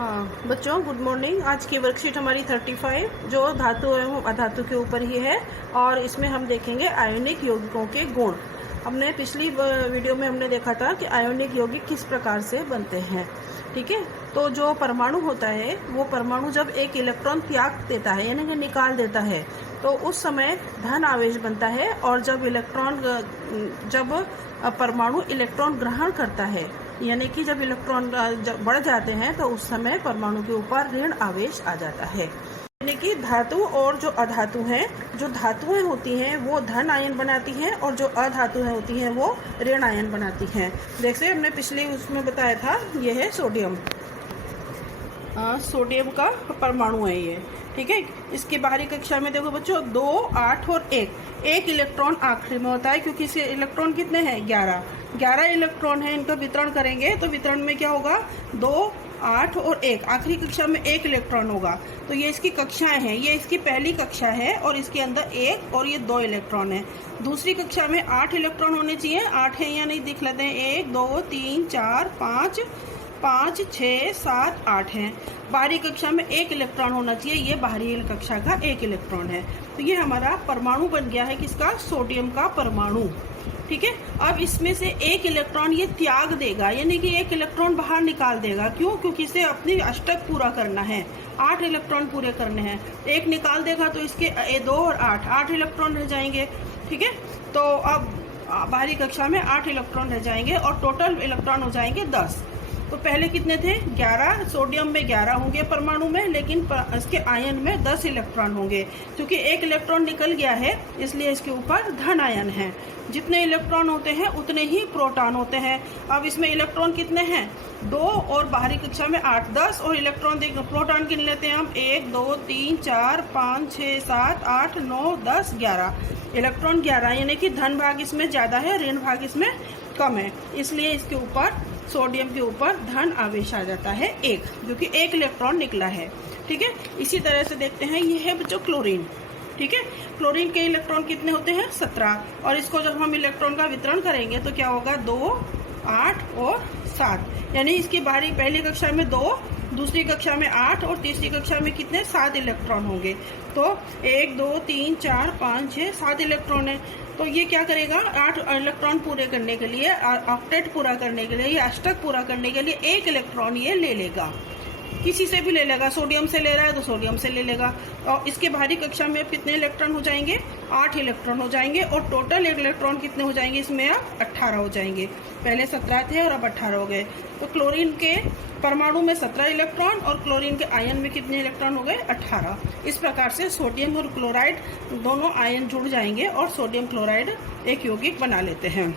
हाँ बच्चों, good morning. आज की वर्कशीट हमारी 35 जो धातु एवं अधातु के ऊपर ही है और इसमें हम देखेंगे आयोनिक यौगिकों के गुण। हमने पिछली वीडियो में हमने देखा था कि आयोनिक यौगिक किस प्रकार से बनते हैं। ठीक है, तो जो परमाणु होता है वो परमाणु जब एक इलेक्ट्रॉन त्याग देता है यानी कि निकाल देता है तो उस समय धन आवेश बनता है, और जब परमाणु इलेक्ट्रॉन ग्रहण करता है यानी कि जब इलेक्ट्रॉन बढ़ जाते हैं तो उस समय परमाणु के ऊपर ऋण आवेश आ जाता है। यानी कि धातु और जो अधातु हैं, जो धातुएं होती हैं वो धन आयन बनाती हैं और जो अधातुएं होती हैं वो ऋण आयन बनाती हैं। जैसे हमने पिछले उसमें बताया था, ये है सोडियम। सोडियम का परमाणु है ये। ठीक है, इसकी बाहरी कक्षा में देखो बच्चों 2, 8 और 1 इलेक्ट्रॉन आखिरी में होता है, क्योंकि इसके इलेक्ट्रॉन कितने हैं 11 इलेक्ट्रॉन है। इनका वितरण करेंगे तो वितरण में क्या होगा 2, 8 और 1, आखिरी कक्षा में 1 इलेक्ट्रॉन होगा। तो ये इसकी कक्षाएं हैं, ये इसकी पहली कक्षा है और इसके अंदर 1 और ये 2 इलेक्ट्रॉन है। दूसरी कक्षा में 8 इलेक्ट्रॉन होने चाहिए, 8 है या नहीं देख लेते हैं। 1, 2, 3, 4, 5, 6, 7, 8 हैं। बाहरी कक्षा में 1 इलेक्ट्रॉन होना चाहिए, ये बाहरी कक्षा का 1 इलेक्ट्रॉन है। तो ये हमारा परमाणु बन गया है किसका, सोडियम का परमाणु। ठीक है, अब इसमें से 1 इलेक्ट्रॉन ये त्याग देगा, यानी कि 1 इलेक्ट्रॉन बाहर निकाल देगा। क्यों? क्योंकि इसे अपनी अष्टक पूरा करना है, 8 इलेक्ट्रॉन पूरे करने हैं। 1 निकाल देगा तो इसके 2 और 8 इलेक्ट्रॉन रह जाएंगे। ठीक है, तो अब बाहरी कक्षा में 8 इलेक्ट्रॉन रह जाएंगे और टोटल इलेक्ट्रॉन हो जाएंगे 10। तो पहले कितने थे 11, सोडियम में 11 होंगे परमाणु में, लेकिन इसके आयन में 10 इलेक्ट्रॉन होंगे। क्योंकि 1 इलेक्ट्रॉन निकल गया है इसलिए इसके ऊपर धन आयन है। जितने इलेक्ट्रॉन होते हैं उतने ही प्रोटॉन होते हैं। अब इसमें इलेक्ट्रॉन कितने हैं 2 और बाहरी कक्षा में 8, 10 और इलेक्ट्रॉन प्रोटॉन गिन लेते हैं हम 1, 2, 3, 4, 5, 6, 7, 8, 9, 10, 11 इलेक्ट्रॉन 11, यानी कि धन भाग इसमें ज्यादा है, ऋण भाग इसमें कम है, इसलिए इसके ऊपर सोडियम के ऊपर धन आवेश आ जाता है 1, जो कि 1 इलेक्ट्रॉन निकला है। ठीक है, इसी तरह से देखते हैं, ये है बच्चों क्लोरीन। ठीक है, क्लोरीन के इलेक्ट्रॉन कितने होते हैं 17, और इसको जब हम इलेक्ट्रॉन का वितरण करेंगे तो क्या होगा 2, 8 और 7, यानी इसकी बाहरी पहली कक्षा में 2, दूसरी कक्षा में 8 और तीसरी कक्षा में कितने 7 इलेक्ट्रॉन होंगे। तो 1, 2, 3, 4, 5, 6, 7 इलेक्ट्रॉन है। तो ये क्या करेगा 8 इलेक्ट्रॉन पूरे करने के लिए, ऑक्टेट पूरा करने के लिए या अष्टक पूरा करने के लिए 1 इलेक्ट्रॉन ये ले लेगा, किसी से भी ले लेगा। सोडियम से ले रहा है तो सोडियम से ले लेगा। और इसके बाहरी कक्षा में कितने इलेक्ट्रॉन हो जाएंगे 8 इलेक्ट्रॉन हो जाएंगे, और टोटल इलेक्ट्रॉन कितने हो जाएंगे इसमें अब 18 हो जाएंगे। पहले 17 थे और अब 18 हो गए। तो क्लोरीन के परमाणु में 17 इलेक्ट्रॉन और क्लोरीन के आयन में कितने इलेक्ट्रॉन हो गए 18। इस प्रकार से सोडियम और क्लोराइड दोनों आयन जुड़ जाएंगे और सोडियम क्लोराइड एक यौगिक बना लेते हैं।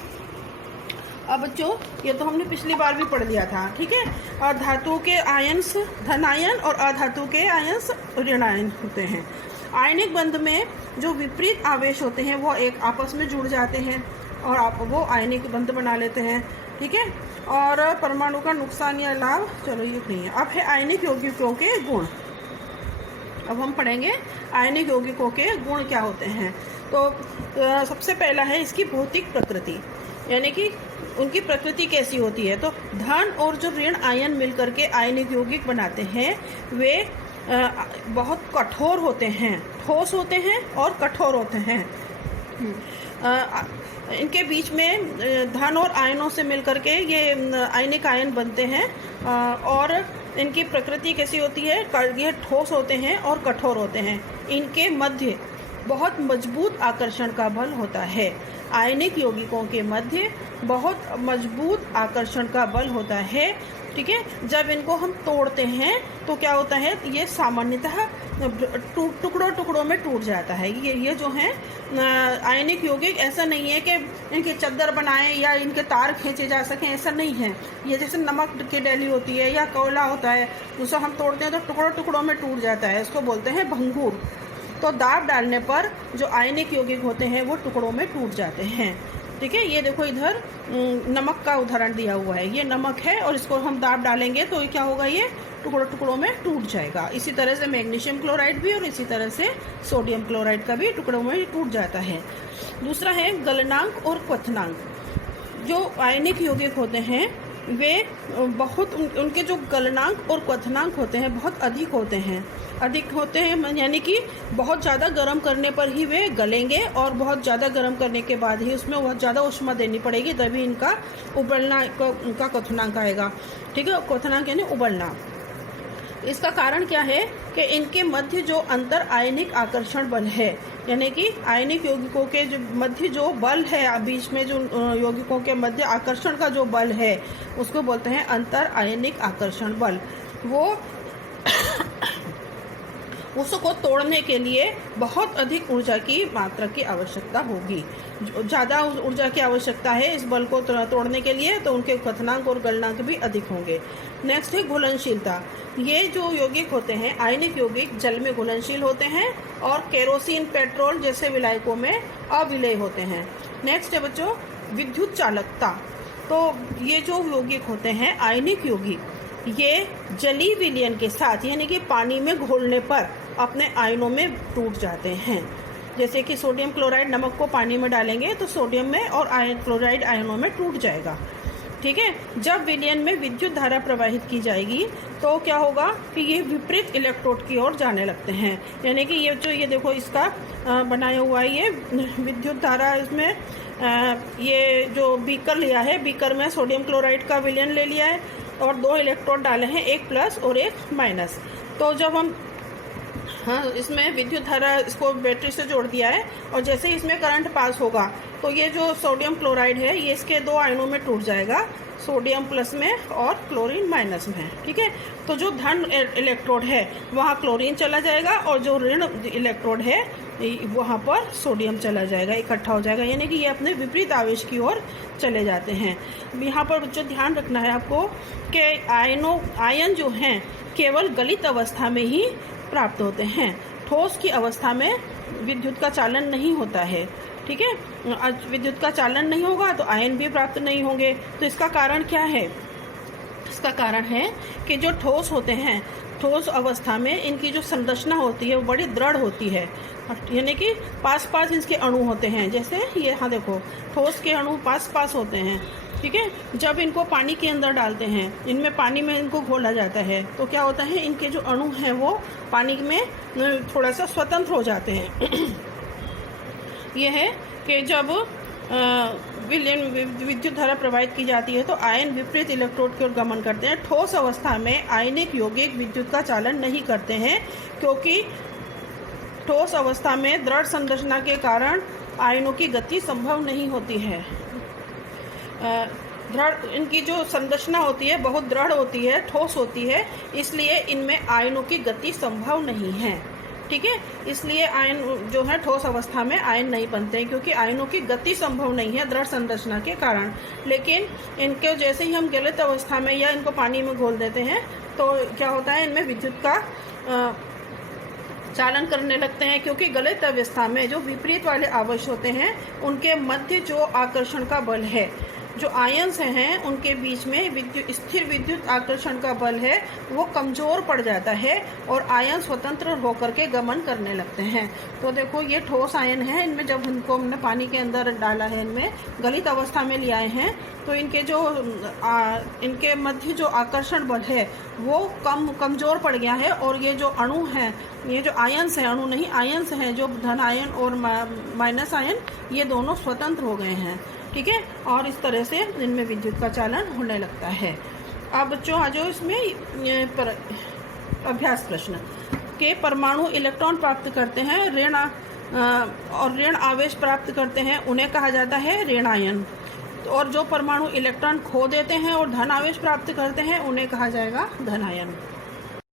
अब बच्चों ये तो हमने पिछली बार भी पढ़ लिया था। ठीक है, और धातु के आयन्स धन आयन और अधातु के आयन्स ऋण आयन होते हैं। आयनिक बंध में जो विपरीत आवेश होते हैं वो एक आपस में जुड़ जाते हैं और आप वो आयनिक बंध बना लेते हैं। ठीक है, और परमाणु का नुकसान या लाभ, चलो ये नहीं है। अब है आयनिक यौगिकों के गुण। अब हम पढ़ेंगे आयनिक यौगिकों के गुण क्या होते हैं। तो सबसे पहला है इसकी भौतिक प्रकृति, यानी कि उनकी प्रकृति कैसी होती है। तो धन और जो ऋण आयन मिलकर के आयनिक यौगिक बनाते हैं वे बहुत कठोर होते हैं, ठोस होते हैं और कठोर होते हैं। इनके बीच में धन और आयनों से मिलकर के ये आयनिक आयन बनते हैं, और इनकी प्रकृति कैसी होती है, ये ठोस होते हैं और कठोर होते हैं। इनके मध्य बहुत मजबूत आकर्षण का बल होता है। आयनिक यौगिकों के मध्य बहुत मजबूत आकर्षण का बल होता है। ठीक है, जब इनको हम तोड़ते हैं तो क्या होता है, ये सामान्यतः टुकड़ों में टूट जाता है। ये जो है आयनिक यौगिक, ऐसा नहीं है कि इनके चद्दर बनाएं या इनके तार खींचे जा सकें, ऐसा नहीं है। ये जैसे नमक की डैली होती है या कोयला होता है, उसे हम तोड़ते हैं तो टुकड़ों में टूट जाता है, इसको बोलते हैं भंगूर। तो दाब डालने पर जो आयनिक यौगिक होते हैं वो टुकड़ों में टूट जाते हैं। ठीक है, ये देखो इधर नमक का उदाहरण दिया हुआ है, ये नमक है और इसको हम दाब डालेंगे तो क्या होगा, ये टुकड़ों में टूट जाएगा। इसी तरह से मैग्नीशियम क्लोराइड भी और इसी तरह से सोडियम क्लोराइड का भी टुकड़ों में टूट जाता है। दूसरा है गलनांक और क्वथनांक। जो आयनिक यौगिक होते हैं वे बहुत उनके जो गलनांक और क्वथनांक होते हैं बहुत अधिक होते हैं, यानी कि बहुत ज़्यादा गर्म करने पर ही वे गलेंगे और बहुत ज़्यादा गर्म करने के बाद ही उसमें बहुत ज़्यादा ऊष्मा देनी पड़ेगी, तभी इनका उबलना उनका क्वथनांक आएगा। ठीक है, क्वथनांक यानी उबलना। इसका कारण क्या है कि इनके मध्य जो अंतर आयनिक आकर्षण बल है, यानी कि आयनिक यौगिकों के जो मध्य जो बल है, बीच में जो यौगिकों के मध्य आकर्षण का जो बल है उसको बोलते हैं अंतर आयनिक आकर्षण बल। वो उसको तोड़ने के लिए बहुत अधिक ऊर्जा की मात्रा की आवश्यकता होगी, ज़्यादा ऊर्जा की आवश्यकता है इस बल को तोड़ने के लिए, तो उनके क्वथनांक और गलनांक भी अधिक होंगे। नेक्स्ट है घुलनशीलता। ये जो यौगिक होते हैं आयनिक यौगिक जल में घुलनशील होते हैं और केरोसिन, पेट्रोल जैसे विलायकों में अविलेय होते हैं। नेक्स्ट है बच्चों विद्युत चालकता। तो ये जो यौगिक होते हैं आयनिक यौगिक, ये जलीय विलयन के साथ यानी कि पानी में घोलने पर अपने आयनों में टूट जाते हैं। जैसे कि सोडियम क्लोराइड, नमक को पानी में डालेंगे तो सोडियम में और क्लोराइड आयनों में टूट जाएगा। ठीक है, जब विलयन में विद्युत धारा प्रवाहित की जाएगी तो क्या होगा कि ये विपरीत इलेक्ट्रोड की ओर जाने लगते हैं, यानी कि ये देखो इसका बनाया हुआ है ये विद्युत धारा। इसमें ये जो बीकर लिया है, बीकर में सोडियम क्लोराइड का विलयन ले लिया है और 2 इलेक्ट्रोड डाले हैं, एक प्लस और एक माइनस। तो जब हम इसमें विद्युत धारा इसको बैटरी से जोड़ दिया है और जैसे ही इसमें करंट पास होगा तो ये जो सोडियम क्लोराइड है ये इसके 2 आयनों में टूट जाएगा, सोडियम प्लस में और क्लोरीन माइनस में। ठीक है, तो जो धन इलेक्ट्रोड है वहाँ क्लोरीन चला जाएगा और जो ऋण इलेक्ट्रोड है वहाँ पर सोडियम चला जाएगा, इकट्ठा हो जाएगा, यानी कि ये अपने विपरीत आवेश की ओर चले जाते हैं। यहाँ पर बच्चों ध्यान रखना है आपको कि आयन जो हैं केवल गलित अवस्था में ही प्राप्त होते हैं, ठोस की अवस्था में विद्युत का चालन नहीं होता है। ठीक है, विद्युत का चालन नहीं होगा तो आयन भी प्राप्त नहीं होंगे। तो इसका कारण क्या है? इसका कारण है कि जो ठोस होते हैं, ठोस अवस्था में इनकी जो संरचना होती है वो बड़ी दृढ़ होती है, यानी कि पास पास इसके अणु होते हैं। जैसे ये यहाँ देखो ठोस के अणु पास पास होते हैं। ठीक है, जब इनको पानी के अंदर डालते हैं, इनमें पानी में इनको घोला जाता है तो क्या होता है, इनके जो अणु हैं वो पानी में थोड़ा सा स्वतंत्र हो जाते हैं। यह है कि जब विद्युत धारा प्रवाहित की जाती है तो आयन विपरीत इलेक्ट्रोड की ओर गमन करते हैं। ठोस अवस्था में आयनिक यौगिक विद्युत का चालन नहीं करते हैं क्योंकि ठोस अवस्था में दृढ़ संरचना के कारण आयनों की गति संभव नहीं होती है। इनकी जो संरचना होती है बहुत दृढ़ होती है, ठोस होती है, इसलिए इनमें आयनों की गति संभव नहीं है। ठीक है, इसलिए आयन जो है ठोस अवस्था में आयन नहीं बनते हैं क्योंकि आयनों की गति संभव नहीं है दृढ़ संरचना के कारण। लेकिन इनके जैसे ही हम गलित अवस्था में या इनको पानी में घोल देते हैं तो क्या होता है, इनमें विद्युत का चालन करने लगते हैं क्योंकि गलित अवस्था में जो विपरीत वाले आवेश होते हैं उनके मध्य जो आकर्षण का बल है, जो आयन्स हैं उनके बीच में स्थिर विद्युत आकर्षण का बल है वो कमज़ोर पड़ जाता है और आयन स्वतंत्र होकर के गमन करने लगते हैं। तो देखो ये ठोस आयन है, इनमें जब इनको हमने पानी के अंदर डाला है, इनमें गलित अवस्था में ले आए हैं तो इनके मध्य जो आकर्षण बल है वो कमज़ोर पड़ गया है और ये जो अणु हैं, ये जो आयन्स हैं, अणु नहीं आयन्स हैं, जो धन आयन और माइनस आयन, ये दोनों स्वतंत्र हो गए हैं। ठीक है, और इस तरह से इनमें विद्युत का चालन होने लगता है। अब बच्चों आ जाओ इसमें अभ्यास प्रश्न के परमाणु इलेक्ट्रॉन प्राप्त करते हैं और ऋण आवेश प्राप्त करते हैं, उन्हें कहा जाता है ऋण आयन। और जो परमाणु इलेक्ट्रॉन खो देते हैं और धन आवेश प्राप्त करते हैं उन्हें कहा जाएगा धन आयन।